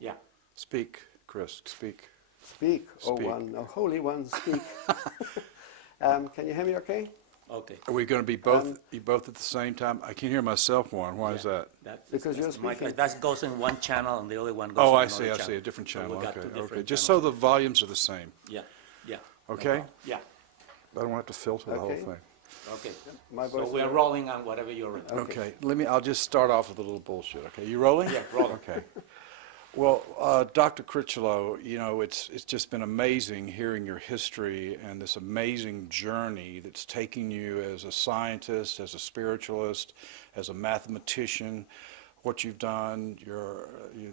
Yeah. Speak, Chris, speak. Speak, O Speak. One, O Holy One, speak. Can you hear me okay? Okay. Are we going to be both both at the same time? I can hear myself one. Why is that? Because you're speaking. That goes in one channel and the other one goes Oh, in I another see, channel. a different So channel. we got two Okay, different okay. Just so channels. the volumes are the same. Yeah, yeah. Okay? No problem. Yeah, I don't want to have to filter the whole Okay. thing. okay. My So voice we're is- rolling on whatever you're ready. Okay, I'll just start off with a little bullshit, okay? You rolling? Yeah, rolling. Okay. Well, Dr. Critchlow, you know, it's just been amazing hearing your history and this amazing journey that's taking you as a scientist, as a spiritualist, as a mathematician. What you've done,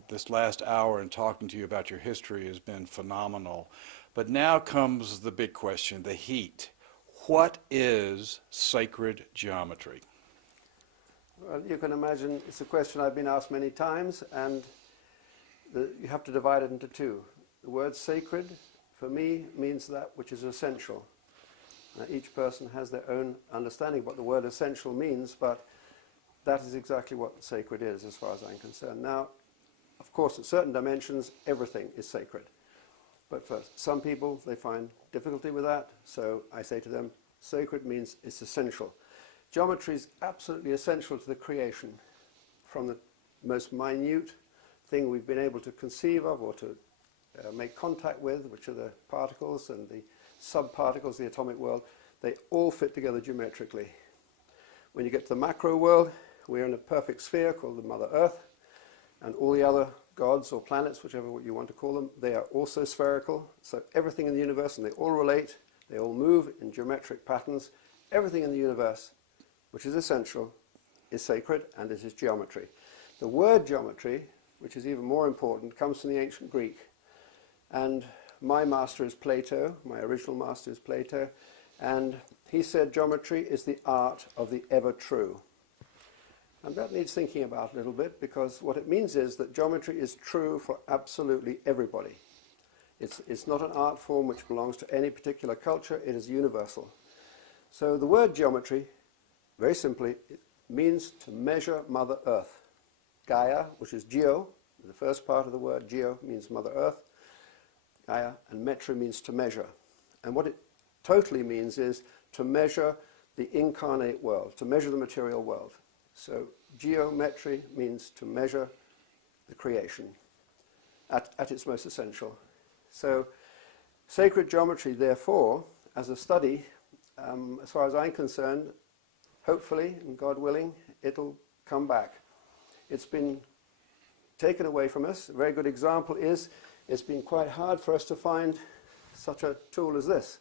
this last hour and talking to you about your history has been phenomenal. But now comes the big question, the heat. What is sacred geometry? Well, you can imagine it's a question I've been asked many times, and you have to divide it into two. The word sacred, for me, means that which is essential. Now, each person has their own understanding of what the word essential means, but that is exactly what sacred is, as far as I'm concerned. Now, of course, at certain dimensions, everything is sacred. But for some people, they find difficulty with that, so I say to them, sacred means it's essential. Geometry is absolutely essential to the creation, from the most minute thing we've been able to conceive of or to make contact with, which are the particles and the subparticles, the atomic world. They all fit together geometrically. When you get to the macro world, we're in a perfect sphere called the Mother Earth, and all the other gods or planets, whichever you want to call them, they are also spherical. So everything in the universe, and they all relate, they all move in geometric patterns. Everything in the universe, which is essential, is sacred, and it is geometry. The word geometry, which is even more important, comes from the ancient Greek. And my master is Plato, my original master is Plato, and he said geometry is the art of the ever true. And that needs thinking about a little bit, because what it means is that geometry is true for absolutely everybody. It's not an art form which belongs to any particular culture, it is universal. So the word geometry, very simply, it means to measure Mother Earth. Gaia, which is geo, the first part of the word geo means Mother Earth. Gaia, and metri means to measure. And what it totally means is to measure the incarnate world, to measure the material world. So geometry means to measure the creation at its most essential. So sacred geometry, therefore, as a study, as far as I'm concerned, hopefully, and God willing, it'll come back. It's been taken away from us. A very good example is it's been quite hard for us to find such a tool as this,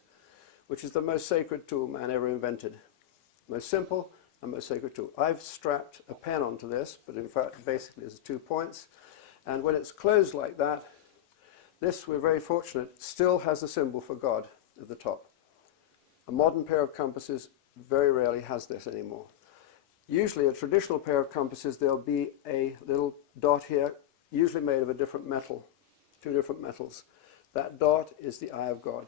which is the most sacred tool man ever invented. Most simple and most sacred tool. I've strapped a pen onto this, but in fact basically it's 2 points. And when it's closed like that, this, we're very fortunate, still has the symbol for God at the top. A modern pair of compasses very rarely has this anymore. Usually a traditional pair of compasses, there'll be a little dot here, usually made of a different metal, 2 different metals. That dot is the eye of God.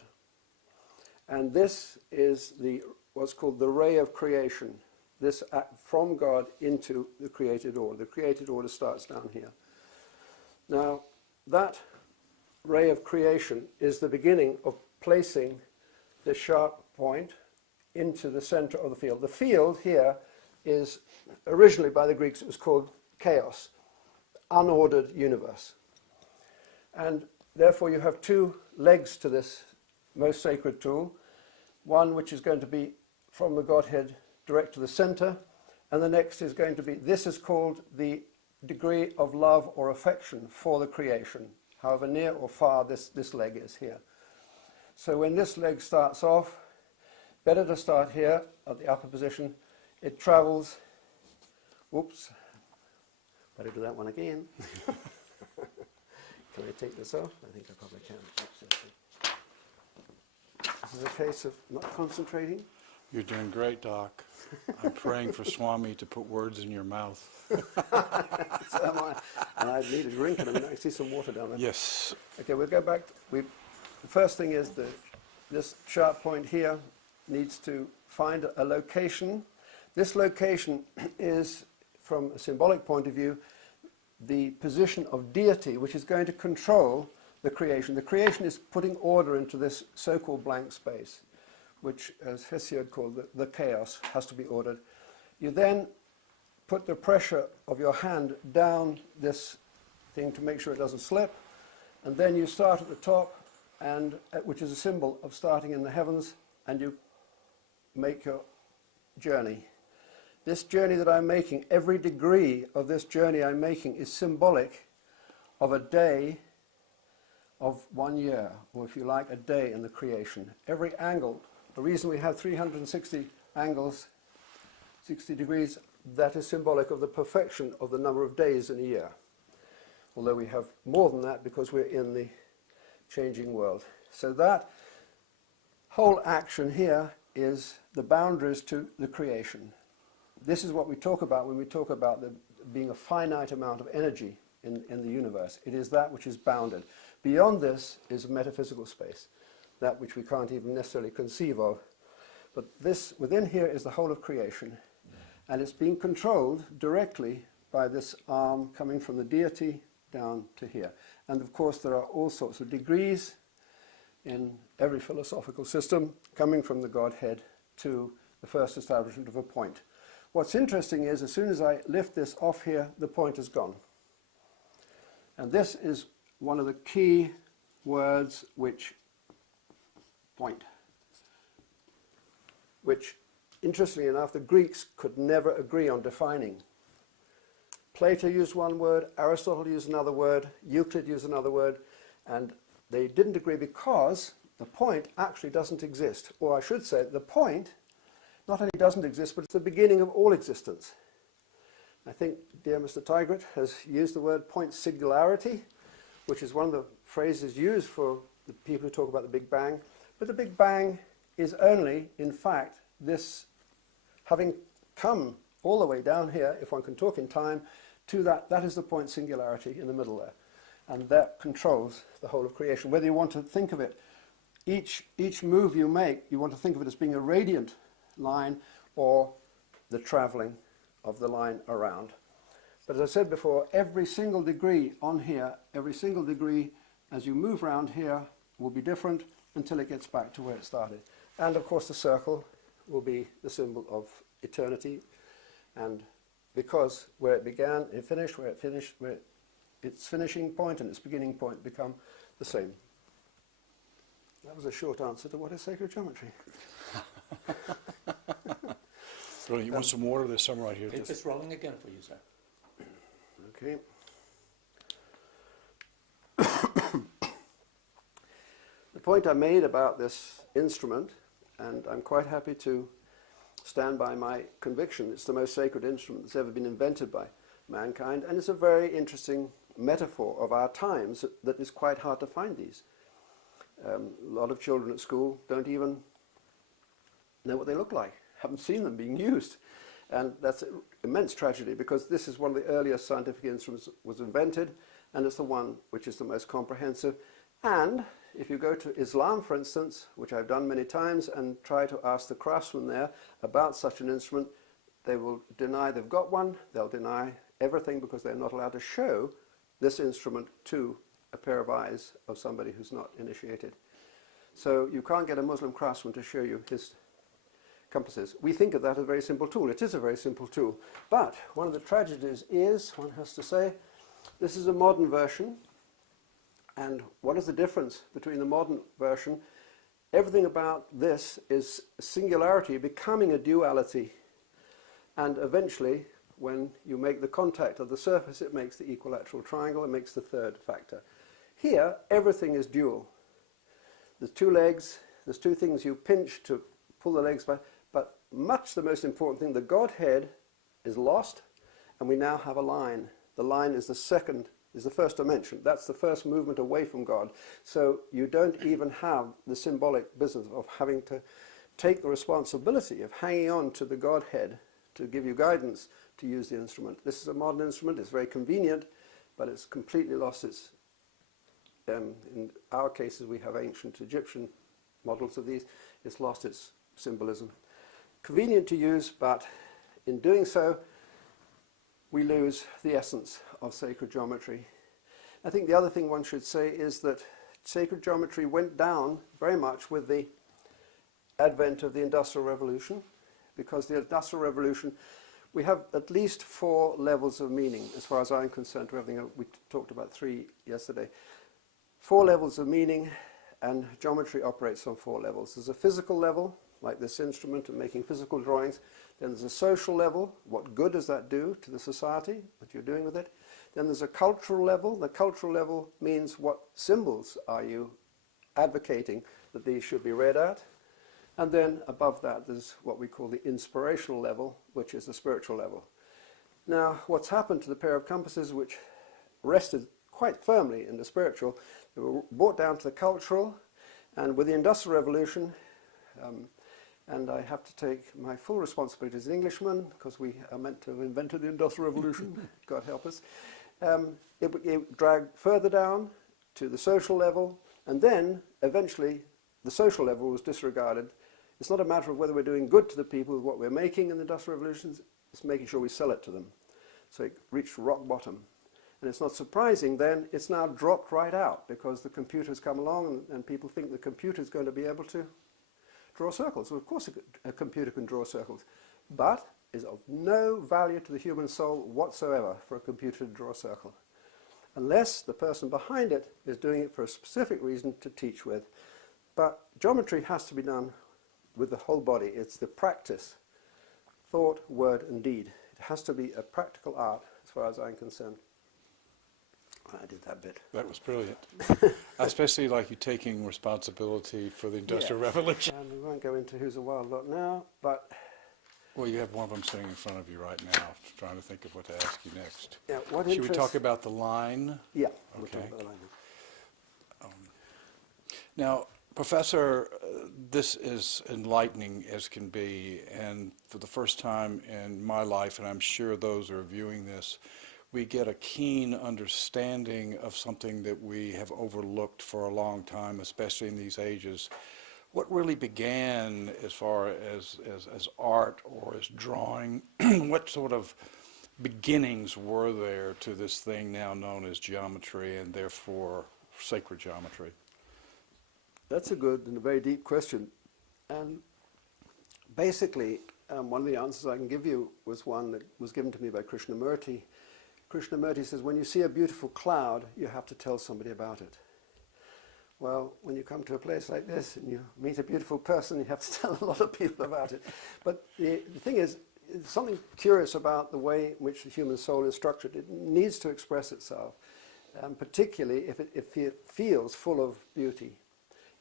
And this is what's called the ray of creation. This from God into the created order. The created order starts down here. Now, that ray of creation is the beginning of placing the sharp point into the center of the field. The field here is, originally by the Greeks, it was called chaos, unordered universe. And therefore you have 2 legs to this most sacred tool. One which is going to be from the Godhead direct to the center, and the next is going to be, this is called the degree of love or affection for the creation, however near or far this leg is here. So when this leg starts off, better to start here at the upper position. It travels, whoops, better do that one again. Can I take this off? I think I probably can. This is a case of not concentrating. You're doing great, Doc. I'm praying for Swami to put words in your mouth. So am I. And I need a drink and I see some water down there. Yes. Okay, we'll go back. The first thing is this sharp point here needs to find a location. This location is from a symbolic point of view, the position of deity, which is going to control the creation. The creation is putting order into this so-called blank space, which, as Hesiod called the chaos, has to be ordered. You then put the pressure of your hand down this thing to make sure it doesn't slip, and then you start at the top, and which is a symbol of starting in the heavens, and you make your journey. This journey that I'm making, every degree of this journey I'm making is symbolic of a day of 1 year, or if you like, a day in the creation. Every angle, the reason we have 360 angles, 60 degrees, that is symbolic of the perfection of the number of days in a year. Although we have more than that because we're in the changing world. So that whole action here is the boundaries to the creation. This is what we talk about when we talk about there being a finite amount of energy in the universe. It is that which is bounded. Beyond this is metaphysical space, that which we can't even necessarily conceive of. But this, within here, is the whole of creation. And it's being controlled directly by this arm coming from the deity down to here. And of course there are all sorts of degrees in every philosophical system, coming from the Godhead to the first establishment of a point. What's interesting is, as soon as I lift this off here, the point is gone. And this is one of the key words which point, which, interestingly enough, the Greeks could never agree on defining. Plato used one word, Aristotle used another word, Euclid used another word, and they didn't agree because the point actually doesn't exist. Or I should say, the point not only doesn't exist, but it's the beginning of all existence. I think dear Mr. Tigrett has used the word point singularity, which is one of the phrases used for the people who talk about the Big Bang. But the Big Bang is only, in fact, this having come all the way down here, if one can talk in time, to that is the point singularity in the middle there. And that controls the whole of creation. Whether you want to think of it, each move you make, you want to think of it as being a radiant line or the traveling of the line around. But as I said before, every single degree on here, every single degree as you move around here will be different until it gets back to where it started. And of course the circle will be the symbol of eternity, and because where it began, it finished, where it finished, where its finishing point and its beginning point become the same. That was a short answer to what is sacred geometry. Brilliant. You want some water? There's some right here. It's rolling again for you, sir. Okay. The point I made about this instrument, and I'm quite happy to stand by my conviction, it's the most sacred instrument that's ever been invented by mankind, and it's a very interesting metaphor of our times that is quite hard to find these. A lot of children at school don't even know what they look like, haven't seen them being used. And that's an immense tragedy, because this is one of the earliest scientific instruments that was invented, and it's the one which is the most comprehensive. And if you go to Islam, for instance, which I've done many times, and try to ask the craftsmen there about such an instrument, they will deny they've got one, they'll deny everything because they're not allowed to show this instrument to a pair of eyes of somebody who's not initiated. So you can't get a Muslim craftsman to show you his compasses. We think of that as a very simple tool. It is a very simple tool. But one of the tragedies is, one has to say, this is a modern version. And what is the difference between the modern version? Everything about this is singularity becoming a duality. And eventually, when you make the contact of the surface, it makes the equilateral triangle, it makes the third factor. Here, everything is dual. There's two legs, there's two things you pinch to pull the legs back, but much the most important thing, the Godhead is lost, and we now have a line. The line is the first dimension. That's the first movement away from God. So you don't even have the symbolic business of having to take the responsibility of hanging on to the Godhead to give you guidance to use the instrument. This is a modern instrument. It's very convenient, but it's completely lost its, in our cases we have ancient Egyptian models of these, it's lost its symbolism. Convenient to use, but in doing so, we lose the essence of sacred geometry. I think the other thing one should say is that sacred geometry went down very much with the advent of the Industrial Revolution, because the Industrial Revolution, we have at least 4 levels of meaning, as far as I'm concerned, to everything. We talked about 3 yesterday. 4 levels of meaning, and geometry operates on 4 levels. There's a physical level, like this instrument and making physical drawings. Then there's a social level, what good does that do to the society, what you're doing with it. Then there's a cultural level. The cultural level means what symbols are you advocating that these should be read at. And then above that there's what we call the inspirational level, which is the spiritual level. Now, what's happened to the pair of compasses which rested quite firmly in the spiritual, they were brought down to the cultural, and with the Industrial Revolution, and I have to take my full responsibility as an Englishman, because we are meant to have invented the Industrial Revolution, God help us. It dragged further down to the social level, and then eventually the social level was disregarded. It's not a matter of whether we're doing good to the people with what we're making in the Industrial Revolutions, it's making sure we sell it to them. So it reached rock bottom. And it's not surprising then, it's now dropped right out, because the computer's come along and people think the computer's going to be able to draw circles. Well, of course a computer can draw circles, but is of no value to the human soul whatsoever for a computer to draw a circle, unless the person behind it is doing it for a specific reason to teach with. But geometry has to be done with the whole body. It's the practice, thought, word and deed. It has to be a practical art as far as I'm concerned. I did that bit. That was brilliant. I especially like you taking responsibility for the Industrial Revolution. And we won't go into who's a wild lot now, but... Well, you have one of them sitting in front of you right now, trying to think of what to ask you next. Yeah, Should we talk about the line? Yeah, we'll Okay. talk about the line. Now, Professor, this is enlightening as can be, and for the first time in my life, and I'm sure those who are viewing this, we get a keen understanding of something that we have overlooked for a long time, especially in these ages. What really began as far as art or as drawing, what sort of beginnings were there to this thing now known as geometry and therefore sacred geometry? That's a good and a very deep question. And basically, one of the answers I can give you was one that was given to me by Krishnamurti. Krishnamurti says, when you see a beautiful cloud, you have to tell somebody about it. Well, when you come to a place like this and you meet a beautiful person, you have to tell a lot of people about it. But the thing is, there's something curious about the way in which the human soul is structured. It needs to express itself, particularly if it feels full of beauty.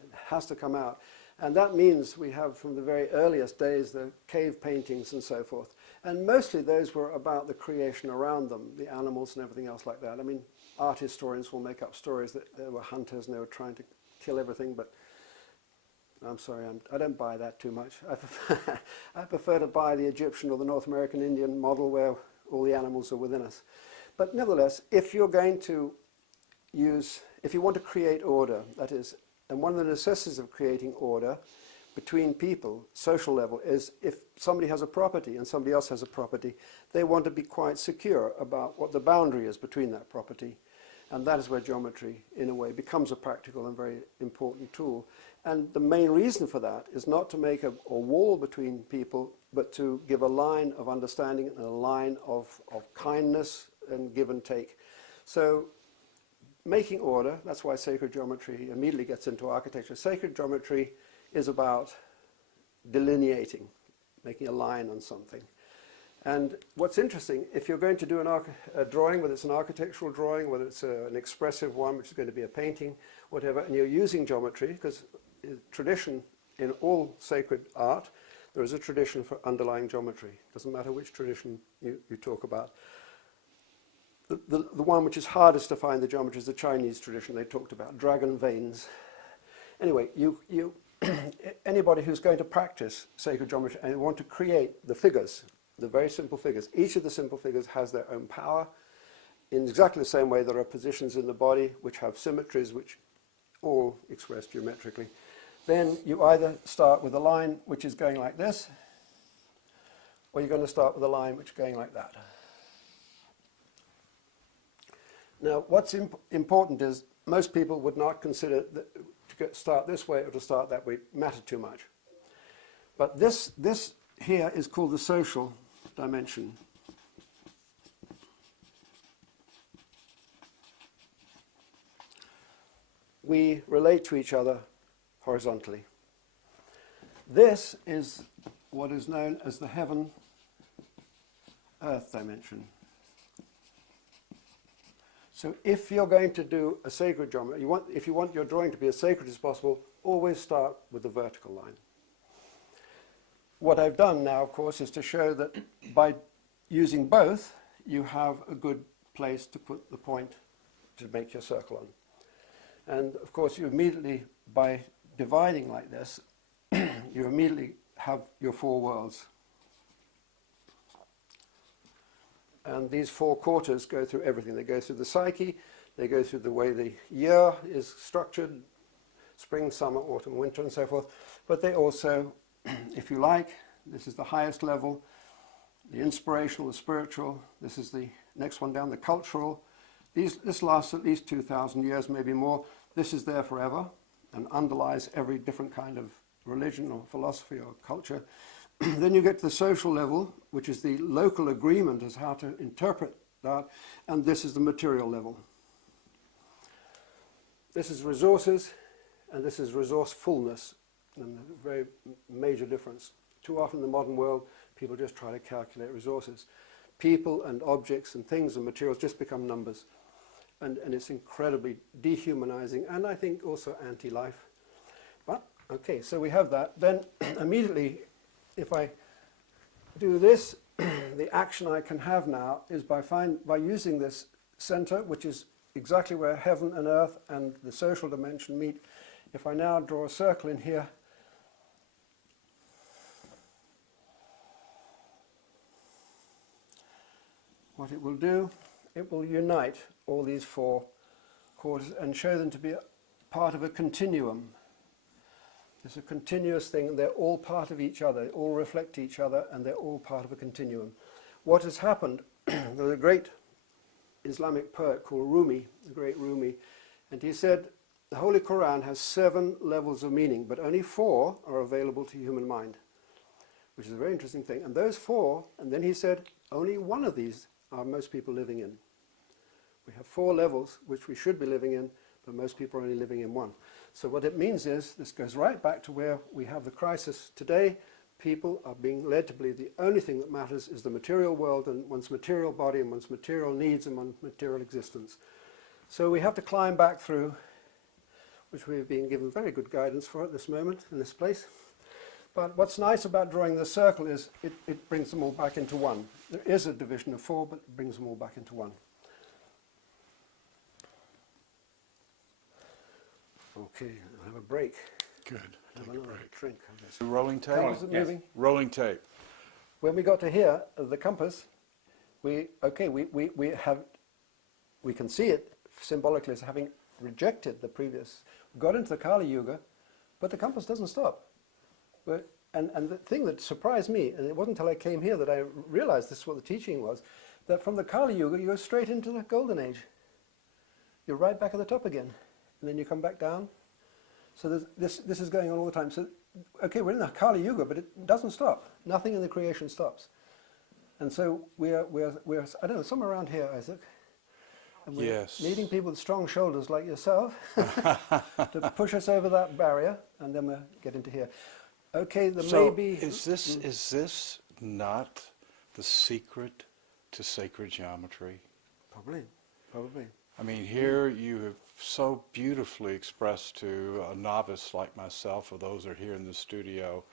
It has to come out. And that means we have, from the very earliest days, the cave paintings and so forth. And mostly those were about the creation around them, the animals and everything else like that. I mean, art historians will make up stories that there were hunters and they were trying to kill everything, but I'm sorry, I don't buy that too much. I prefer to buy the Egyptian or the North American Indian model where all the animals are within us. But nevertheless, if you're going to if you want to create order, that is, and one of the necessities of creating order between people, social level, is if somebody has a property and somebody else has a property, they want to be quite secure about what the boundary is between that property. And that is where geometry, in a way, becomes a practical and very important tool. And the main reason for that is not to make a wall between people, but to give a line of understanding and a line of kindness and give and take. So making order, that's why sacred geometry immediately gets into architecture. Sacred geometry is about delineating, making a line on something. And what's interesting, if you're going to do a drawing, whether it's an architectural drawing, whether it's an expressive one, which is going to be a painting, whatever, and you're using geometry, because tradition in all sacred art, there is a tradition for underlying geometry. It doesn't matter which tradition you talk about. The one which is hardest to find the geometry is the Chinese tradition. They talked about dragon veins. Anyway, anybody who's going to practice sacred geometry and want to create the figures, the very simple figures, each of the simple figures has their own power. In exactly the same way, there are positions in the body which have symmetries which all express geometrically. Then you either start with a line which is going like this, or you're going to start with a line which is going like that. Now, what's important is most people would not consider that start this way or to start that way matter too much. But this here is called the social dimension. We relate to each other horizontally. This is what is known as the heaven-earth dimension. So if you're going to do a sacred geometry, if you want your drawing to be as sacred as possible, always start with the vertical line. What I've done now, of course, is to show that by using both, you have a good place to put the point to make your circle on. And of course, you immediately, by dividing like this, you immediately have your four worlds. And these four quarters go through everything. They go through the psyche, they go through the way the year is structured, spring, summer, autumn, winter, and so forth. But they also, if you like, this is the highest level, the inspirational, the spiritual. This is the next one down, the cultural. This lasts at least 2,000 years, maybe more. This is there forever and underlies every different kind of religion or philosophy or culture. Then you get to the social level, which is the local agreement as how to interpret that, and this is the material level. This is resources, and this is resourcefulness, and a very major difference. Too often in the modern world, people just try to calculate resources. People and objects and things and materials just become numbers, and it's incredibly dehumanizing, and I think also anti-life. But, okay, so we have that. Then immediately, if I do this, the action I can have now is by using this center, which is exactly where heaven and earth and the social dimension meet. If I now draw a circle in here, what it will do, it will unite all these four quarters and show them to be part of a continuum. It's a continuous thing. They're all part of each other. They all reflect each other, and they're all part of a continuum. What has happened, there's a great Islamic poet called Rumi, the great Rumi, and he said, the Holy Quran has 7 levels of meaning, but only 4 are available to human mind, which is a very interesting thing. And those 4, and then he said, only one of these are most people living in. We have 4 levels which we should be living in, but most people are only living in one. So what it means is, this goes right back to where we have the crisis today. People are being led to believe the only thing that matters is the material world and one's material body and one's material needs and one's material existence. So we have to climb back through, which we've been given very good guidance for at this moment, in this place. But what's nice about drawing the circle is it brings them all back into one. There is a division of 4, but it brings them all back into one. Okay, I'll have a break. Good. Have Take a another break. drink of this. Rolling tape? How is it moving? Rolling tape. When we got to here, the compass, we can see it symbolically as having rejected the previous. We got into the Kali Yuga, but the compass doesn't stop. And the thing that surprised me, and it wasn't until I came here that I realized this is what the teaching was, that from the Kali Yuga you go straight into the Golden Age. You're right back at the top again, and then you come back down. So this is going on all the time. So, okay, we're in the Kali Yuga, but it doesn't stop. Nothing in the creation stops. And so we're I don't know, somewhere around here, Isaac. And we're needing people with strong shoulders like yourself to push us over that barrier, and then we'll get into here. Okay, Is this not the secret to sacred geometry? Probably. I mean, here you have so beautifully expressed to a novice like myself, or those that are here in the studio,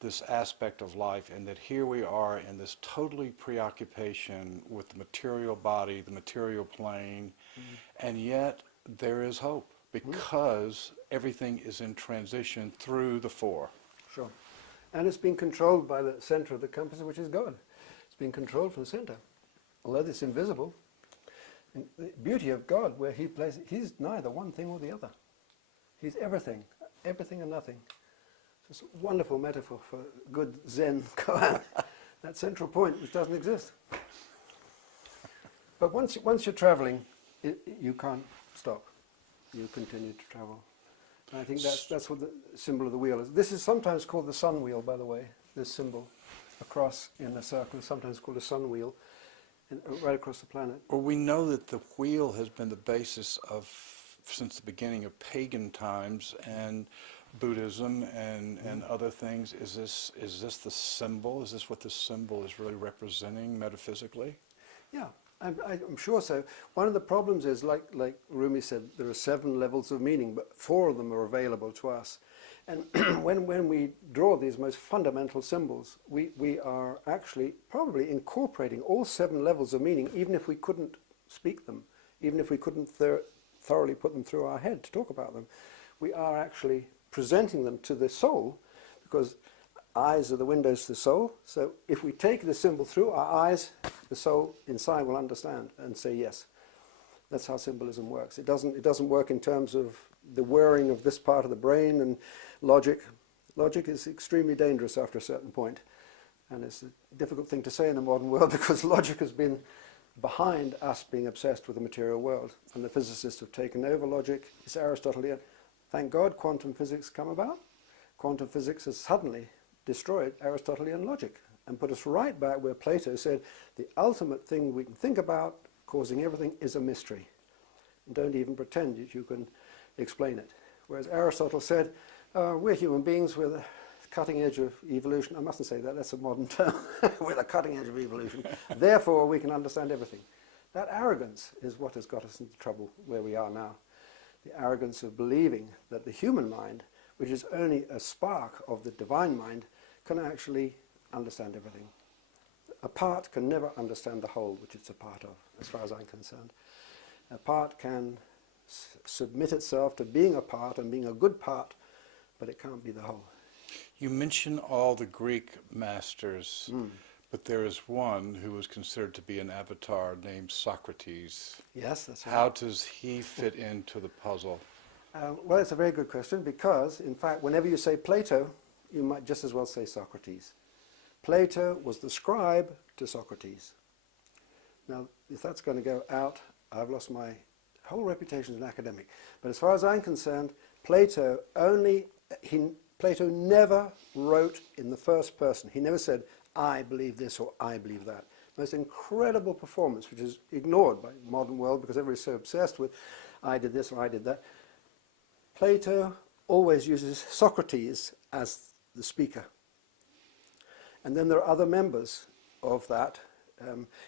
this aspect of life, and that here we are in this totally preoccupation with the material body, the material plane, and yet there is hope, because everything is in transition through the 4. Sure. And it's being controlled by the center of the compass, which is God. It's being controlled from the center. Although it's invisible, and the beauty of God, where he plays, he's neither one thing or the other. He's everything and nothing. It's a wonderful metaphor for good Zen koan, that central point which doesn't exist. But once you're traveling, You can't stop. You continue to travel. And I think that's what the symbol of the wheel is. This is sometimes called the sun wheel, by the way, this symbol. A cross in a circle is sometimes called a sun wheel, right across the planet. Well, we know that the wheel has been the basis of, since the beginning of pagan times and Buddhism and other things. Is this the symbol? Is this what this symbol is really representing metaphysically? Yeah, I'm sure so. One of the problems is, like Rumi said, there are 7 levels of meaning, but 4 of them are available to us. And when we draw these most fundamental symbols, we are actually probably incorporating all 7 levels of meaning, even if we couldn't speak them, even if we couldn't thoroughly put them through our head to talk about them. We are actually presenting them to the soul, because eyes are the windows to the soul. So if we take the symbol through our eyes, the soul inside will understand and say yes. That's how symbolism works. It doesn't work in terms of the whirring of this part of the brain and logic. Logic is extremely dangerous after a certain point, and it's a difficult thing to say in the modern world because logic has been behind us being obsessed with the material world, and the physicists have taken over logic. It's Aristotelian. Thank God quantum physics come about. Quantum physics has suddenly destroyed Aristotelian logic and put us right back where Plato said the ultimate thing we can think about, causing everything, is a mystery. And don't even pretend that you can explain it. Whereas Aristotle said, we're human beings, we're the cutting edge of evolution. I mustn't say that, that's a modern term. We're the cutting edge of evolution. Therefore, we can understand everything. That arrogance is what has got us into trouble where we are now. The arrogance of believing that the human mind, which is only a spark of the divine mind, can actually understand everything. A part can never understand the whole, which it's a part of, as far as I'm concerned. A part can submit itself to being a part and being a good part, but it can't be the whole. You mention all the Greek masters, but there is one who was considered to be an avatar named Socrates. Yes, that's right. How does he fit into the puzzle? Well, it's a very good question, because, in fact, whenever you say Plato, you might just as well say Socrates. Plato was the scribe to Socrates. Now, if that's going to go out, I've lost my whole reputation as an academic. But as far as I'm concerned, Plato never wrote in the first person. He never said, I believe this or I believe that. Most incredible performance, which is ignored by the modern world because everybody's so obsessed with I did this or I did that. Plato always uses Socrates as the speaker. And then there are other members of that.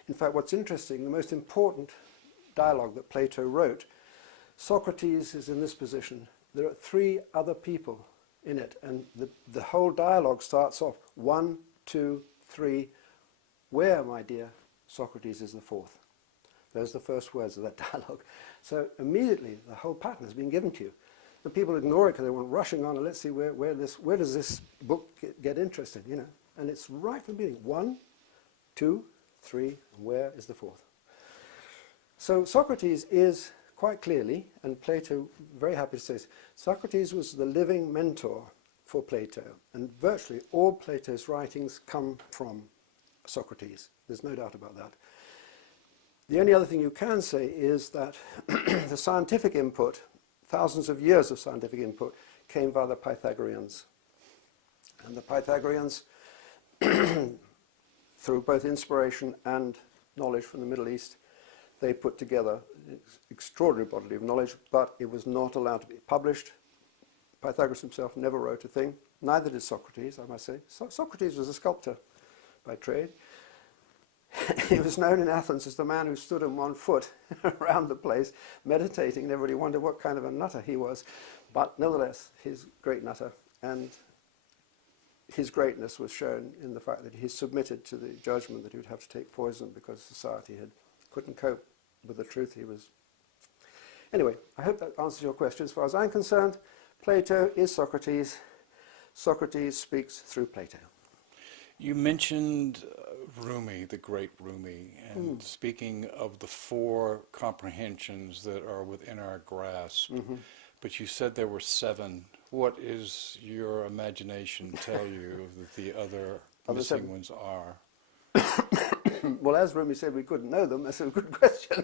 In fact, what's interesting, the most important dialogue that Plato wrote, Socrates is in this position. There are 3 other people in it, and the whole dialogue starts off 1, 2, 3. Where, my dear, Socrates is the 4th. Those are the first words of that dialogue. So immediately the whole pattern has been given to you. And people ignore it because they want rushing on, and let's see where does this book get interested, you know. And it's right from the beginning. 1, 2, 3, and where is the 4th? So Socrates is quite clearly, and Plato, very happy to say this, Socrates was the living mentor for Plato, and virtually all Plato's writings come from Socrates. There's no doubt about that. The only other thing you can say is that the scientific input, thousands of years of scientific input, came via the Pythagoreans. And the Pythagoreans, through both inspiration and knowledge from the Middle East, they put together an extraordinary body of knowledge, but it was not allowed to be published. Pythagoras himself never wrote a thing. Neither did Socrates, I must say. Socrates was a sculptor by trade. He was known in Athens as the man who stood on 1 foot around the place, meditating, and everybody wondered what kind of a nutter he was. But nevertheless, he's a great nutter, and his greatness was shown in the fact that he submitted to the judgment that he would have to take poison because society couldn't cope with the truth he was. Anyway, I hope that answers your question. As far as I'm concerned, Plato is Socrates. Socrates speaks through Plato. You mentioned Rumi, the great Rumi, and speaking of the 4 comprehensions that are within our grasp, but you said there were 7. What is your imagination tell you that the other missing ones are? Well, as Rumi said, we couldn't know them. That's a good question.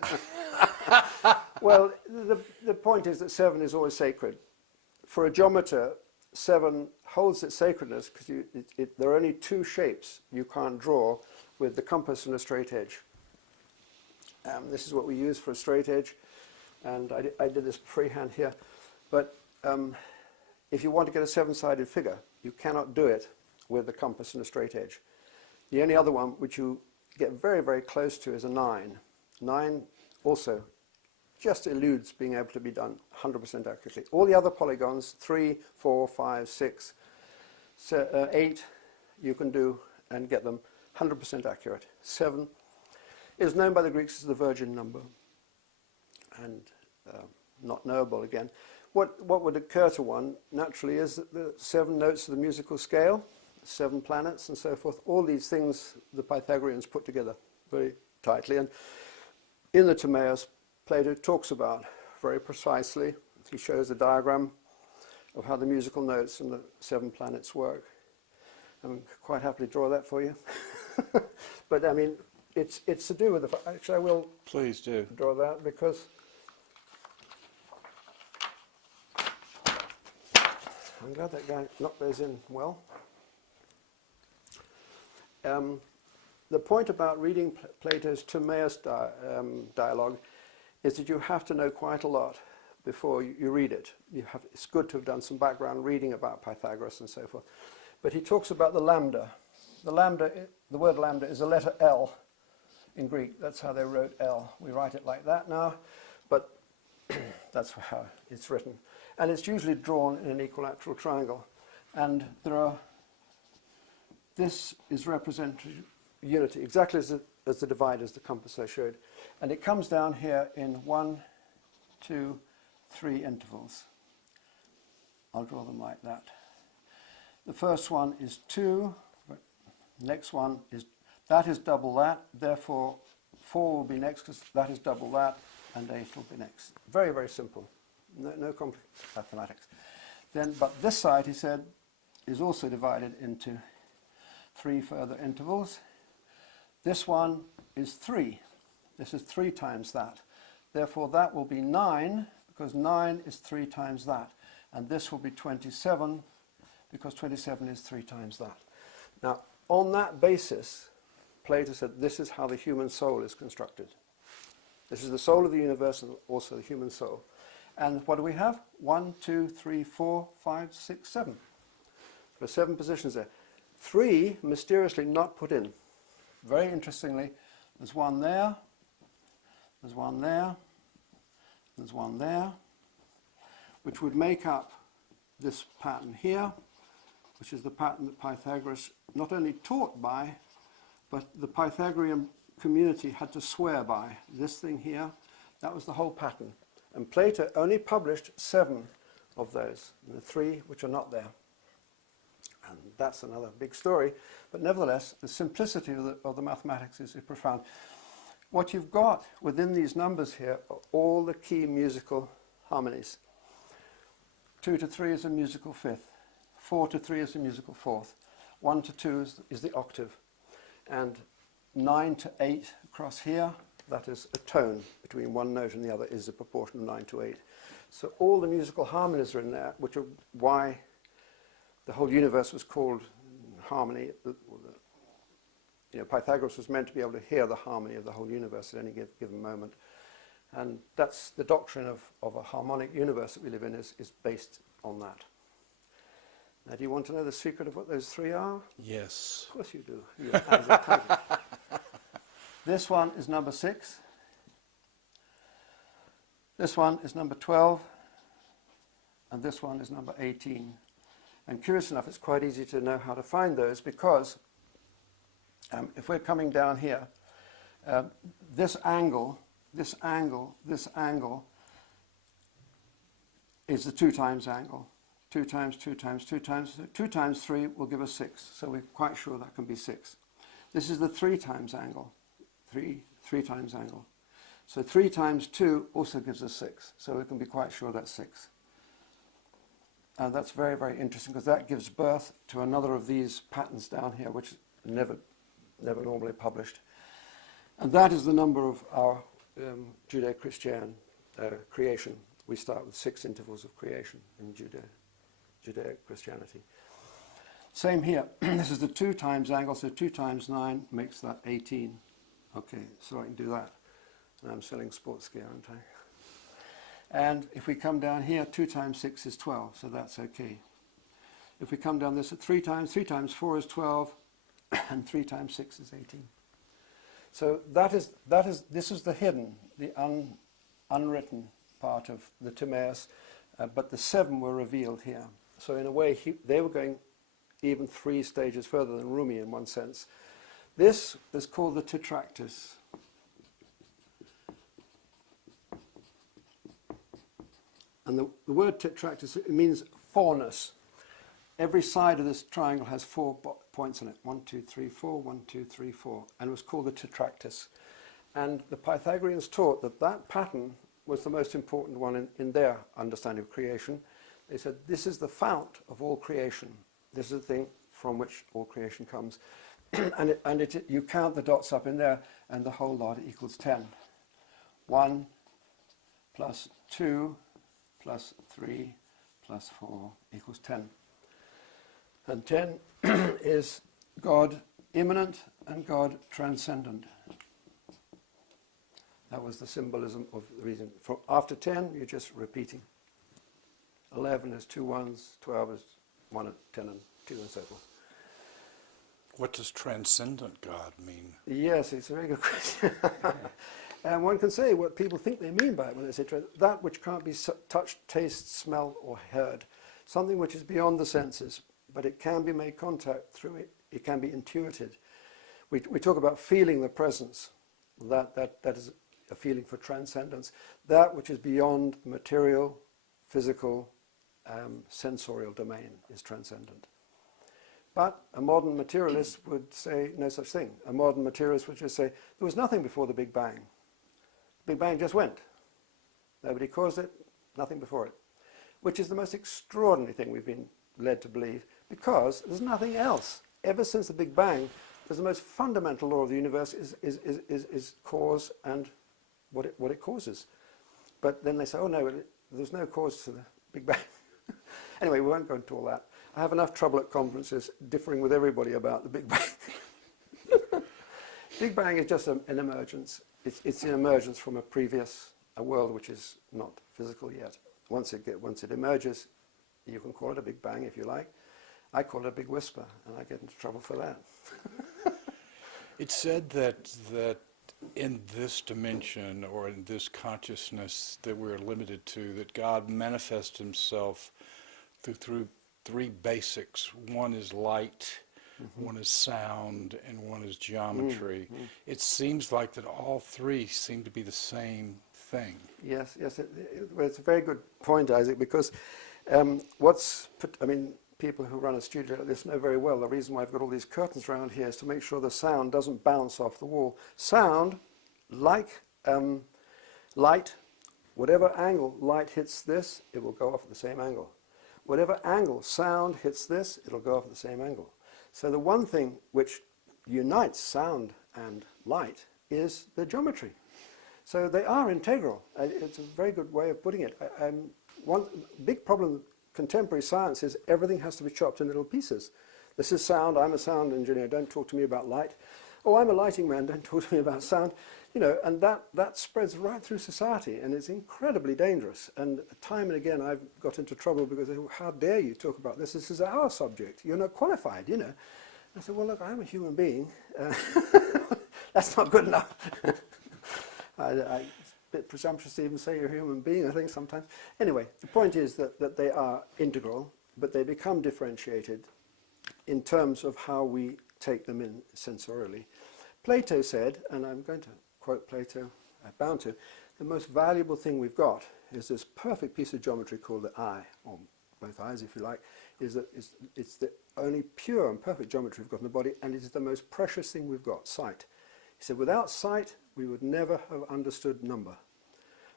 Well, the point is that 7 is always sacred. For a geometer, 7 holds its sacredness because there are only 2 shapes you can't draw with the compass and a straight edge. This is what we use for a straight edge, and I did this freehand here. But if you want to get a 7-sided figure, you cannot do it with the compass and a straight edge. The only other one which you get very, very close to is a 9. 9 also just eludes being able to be done 100% accurately. All the other polygons, 3, 4, 5, 6, 8, you can do and get them 100% accurate. 7 is known by the Greeks as the virgin number, and not knowable again. What would occur to one naturally is that the 7 notes of the musical scale, 7 planets and so forth, all these things the Pythagoreans put together very tightly. And in the Timaeus, Plato talks about very precisely, he shows a diagram of how the musical notes and the 7 planets work. I'm quite happy to draw that for you. But I mean, it's to do with the fact, actually I will Please do. draw that because I'm glad that guy knocked those in well. The point about reading Plato's Timaeus dialogue is that you have to know quite a lot before you read it. It's good to have done some background reading about Pythagoras and so forth. But he talks about the lambda. The word lambda is a letter L in Greek. That's how they wrote L. We write it like that now, but that's how it's written. And it's usually drawn in an equilateral triangle. And this is represented unity, exactly as the dividers, the compass I showed. And it comes down here in 1, 2, 3 intervals. I'll draw them like that. The first one is 2. Next one is, that is double that. Therefore, 4 will be next because that is double that. And 8 will be next. Very, very simple. No complex mathematics. But this side, he said, is also divided into 3 further intervals. This one is 3. This is 3 times that. Therefore, that will be 9, because 9 is 3 times that. And this will be 27, because 27 is 3 times that. Now, on that basis, Plato said this is how the human soul is constructed. This is the soul of the universe and also the human soul. And what do we have? 1, 2, 3, 4, 5, 6, 7. There are 7 positions there. 3 mysteriously not put in. Very interestingly, there's 1 there, there's 1 there, there's 1 there, which would make up this pattern here, which is the pattern that Pythagoras not only taught by, but the Pythagorean community had to swear by. This thing here, that was the whole pattern. And Plato only published 7 of those, and the 3 which are not there. And that's another big story. But nevertheless, the simplicity of the mathematics is profound. What you've got within these numbers here are all the key musical harmonies. 2 to 3 is a musical fifth. 4 to 3 is a musical fourth. 1 to 2 is the octave. And 9 to 8 across here, that is a tone between one note and the other, is the proportion of 9 to 8. So all the musical harmonies are in there, which are why the whole universe was called harmony. Pythagoras was meant to be able to hear the harmony of the whole universe at any given moment. And that's the doctrine of a harmonic universe that we live in is based on that. Now, do you want to know the secret of what those 3 are? Yes. Of course you do. Your eyes are tiny. This one is number 6. This one is number 12. And this one is number 18. And curious enough, it's quite easy to know how to find those because if we're coming down here, this angle is the 2 times angle. 2 times 2 times 2 times. 2 times 3 will give us 6. So we're quite sure that can be 6. This is the 3 times angle. 3 times angle. So 3 times 2 also gives us 6. So we can be quite sure that's 6. And that's very, very interesting because that gives birth to another of these patterns down here, which is never normally published. And that is the number of our Judeo-Christian creation. We start with 6 intervals of creation in Judaic Christianity. Same here. This is the 2 times angle, so 2 times 9 makes that 18. Okay, so I can do that. And I'm selling sports gear, aren't I? And if we come down here, 2 times 6 is 12, so that's okay. If we come down this at 3 times 4 is 12, and 3 times 6 is 18. So this is the hidden, the unwritten part of the Timaeus, but the 7 were revealed here. So in a way, they were going even 3 stages further than Rumi in one sense. This is called the Two Tractus. And the word Tractus, it means 4-ness. Every side of this triangle has 4 points on it. 1, 2, 3, 4, 1, 2, 3, 4. And it was called the Tetractus. And the Pythagoreans taught that that pattern was the most important one in their understanding of creation. They said, this is the fount of all creation. This is the thing from which all creation comes. You count the dots up in there, and the whole lot equals 10. 1 plus 2 plus 3 plus 4 equals 10. And 10 is God immanent and God transcendent. That was the symbolism of the reason. After 10, you're just repeating. 11 is 2 1s, 12 is 1 and 10 and 2 and so forth. What does transcendent God mean? Yes, it's a very good question. And one can say what people think they mean by it when they say that which can't be touched, tasted, smelled, or heard. Something which is beyond the senses, but it can be made contact through it. It can be intuited. We talk about feeling the presence. That is a feeling for transcendence. That which is beyond material, physical, sensorial domain is transcendent. But a modern materialist would say no such thing. A modern materialist would just say there was nothing before the Big Bang. The Big Bang just went. Nobody caused it, nothing before it. Which is the most extraordinary thing we've been led to believe, because there's nothing else. Ever since the Big Bang, there's the most fundamental law of the universe is cause and what it causes. But then they say, oh no, there's no cause to the Big Bang. Anyway, we won't go into all that. I have enough trouble at conferences differing with everybody about the Big Bang. Big Bang is just an emergence. It's an emergence from a world which is not physical yet. Once it emerges, you can call it a Big Bang if you like. I call it a big whisper, and I get into trouble for that. It's said that in this dimension or in this consciousness that we're limited to, that God manifests himself through 3 basics. One is light, one is sound, and one is geometry. It seems like that all 3 seem to be the same thing. Yes, it's a very good point, Isaac, because people who run a studio like this know very well the reason why I've got all these curtains around here is to make sure the sound doesn't bounce off the wall. Sound, like light, whatever angle light hits this, it will go off at the same angle. Whatever angle sound hits this, it'll go off at the same angle. So the one thing which unites sound and light is the geometry. So they are integral. It's a very good way of putting it. One big problem with contemporary science is everything has to be chopped in little pieces. This is sound. I'm a sound engineer. Don't talk to me about light. Oh, I'm a lighting man. Don't talk to me about sound. And that spreads right through society, and it's incredibly dangerous. And time and again, I've got into trouble because they say, well, how dare you talk about this? This is our subject. You're not qualified, I said, well, look, I'm a human being. That's not good enough. It's a bit presumptuous to even say you're a human being, I think, sometimes. Anyway, the point is that they are integral, but they become differentiated in terms of how we take them in sensorially. Plato said, and I'm going to quote Plato, I'm bound to, the most valuable thing we've got is this perfect piece of geometry called the eye, or both eyes if you like, it's the only pure and perfect geometry we've got in the body, and it is the most precious thing we've got, sight. He said, without sight, we would never have understood number.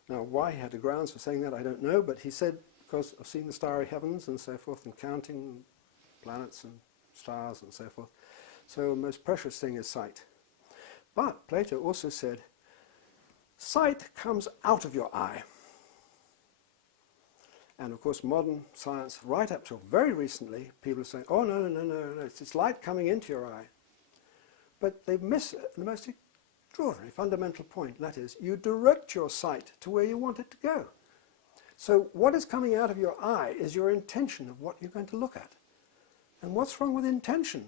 Now, why he had the grounds for saying that, I don't know, but he said, because of seeing the starry heavens and so forth, and counting planets and stars and so forth. So the most precious thing is sight. But Plato also said, sight comes out of your eye. And of course, modern science, right up till very recently, people are saying, oh, no, it's light coming into your eye. But they miss the most extraordinary fundamental point, and that is, you direct your sight to where you want it to go. So what is coming out of your eye is your intention of what you're going to look at. And what's wrong with intention?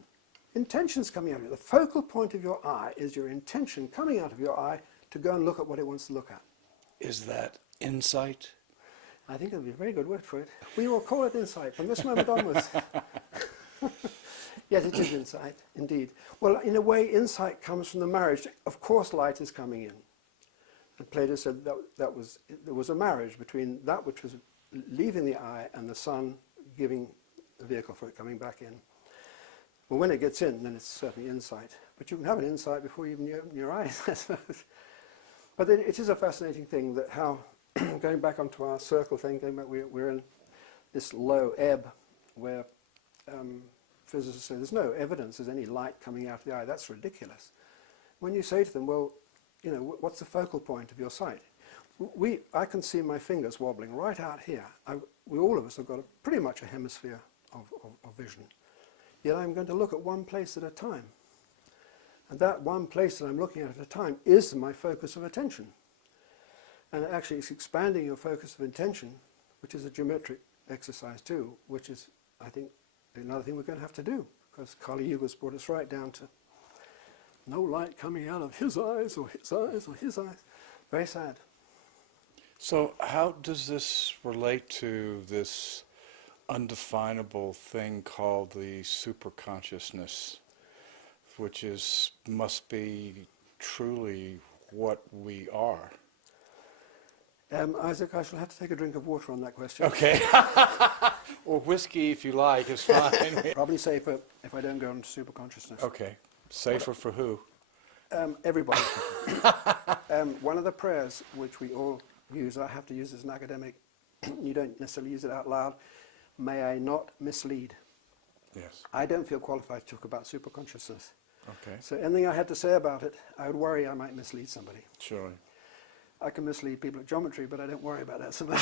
Intention's coming out of it. The focal point of your eye is your intention coming out of your eye to go and look at what it wants to look at. Is that insight? I think it would be a very good word for it. We will call it insight from this moment onwards. Yes, it is insight, indeed. Well, in a way, insight comes from the marriage. Of course, light is coming in. And Plato said there was a marriage between that which was leaving the eye and the sun giving a vehicle for it coming back in. Well, when it gets in, then it's certainly insight. But you can have an insight before you even open your eyes, I suppose. But it is a fascinating thing that how, going back onto our circle thing, we're in this low ebb where physicists say there's no evidence there's any light coming out of the eye. That's ridiculous. When you say to them, well, you know, what's the focal point of your sight? I can see my fingers wobbling right out here. All of us have got pretty much a hemisphere of vision. Yet I'm going to look at one place at a time. And that one place that I'm looking at a time is my focus of attention. And actually it's expanding your focus of attention, which is a geometric exercise too, which is, I think, another thing we're going to have to do, because Kali Yuga's brought us right down to no light coming out of his eyes or his eyes or his eyes. Very sad. So how does this relate to this undefinable thing called the superconsciousness, which must be truly what we are? Isaac, I shall have to take a drink of water on that question. Okay. Or whiskey, if you like, is fine. Probably safer if I don't go into superconsciousness. Okay. Safer for who? Everybody. One of the prayers which we all use, I have to use as an academic, you don't necessarily use it out loud, may I not mislead. Yes. I don't feel qualified to talk about superconsciousness. Okay. So anything I had to say about it, I would worry I might mislead somebody. Surely. I can mislead people at geometry, but I don't worry about that so much.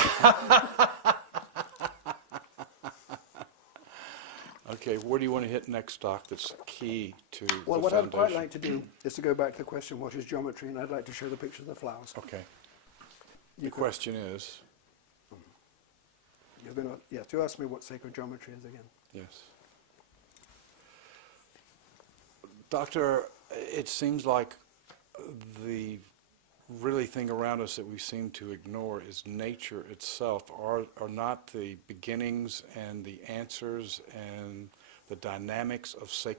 Okay, where do you want to hit next, Doc, that's key to Well, the what I'd foundation? quite like to do is to go back to the question, what is geometry? And I'd like to show the picture of the flowers. Okay. You The could- question is, You're going to, yes, you ask me what sacred geometry is again. yes. Doctor, it seems like the really thing around us that we seem to ignore is nature itself. Are not the beginnings and the answers and the dynamics of sacred